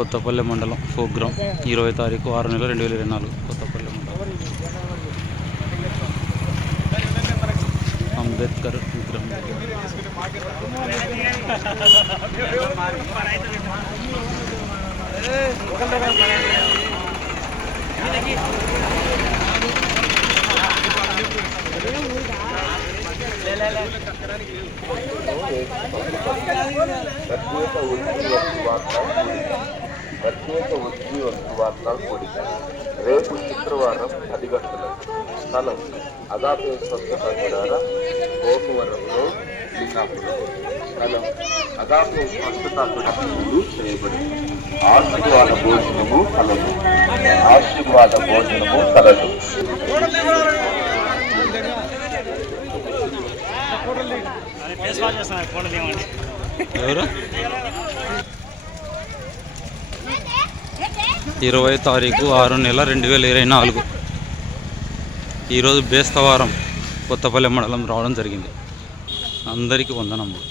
కొత్తపల్లి మండలం ప్రోగ్రాం ఇరవై తారీఖు ఆరు నెల రెండు వేల ఇరవై నాలుగు కొత్తపల్లి మండలం. అంబేద్కర్ విగ్రహం ప్రత్యేక ఉద్యోగ వార్తలు ప్రత్యేక ఉద్యోగ వార్తలు కూడిక రేపు శుక్రవారం పది గంటలకు స్థలం అదాపే స్వచ్ఛత గుడార గోకువరం రోడ్ లింగాపురం. స్థలం అదాపే స్వచ్ఛత గుడారు చేయబడింది. ఆశీర్వాద భోజనము కలదు. ఆశీర్వాద భోజనము కలదు. ఎవరు? ఇరవై తారీఖు ఆరు నెల రెండు వేల ఇరవై నాలుగు. ఈరోజు బేస్తవారం కొత్తపల్లి మండలం రావడం జరిగింది. అందరికీ వందనములు.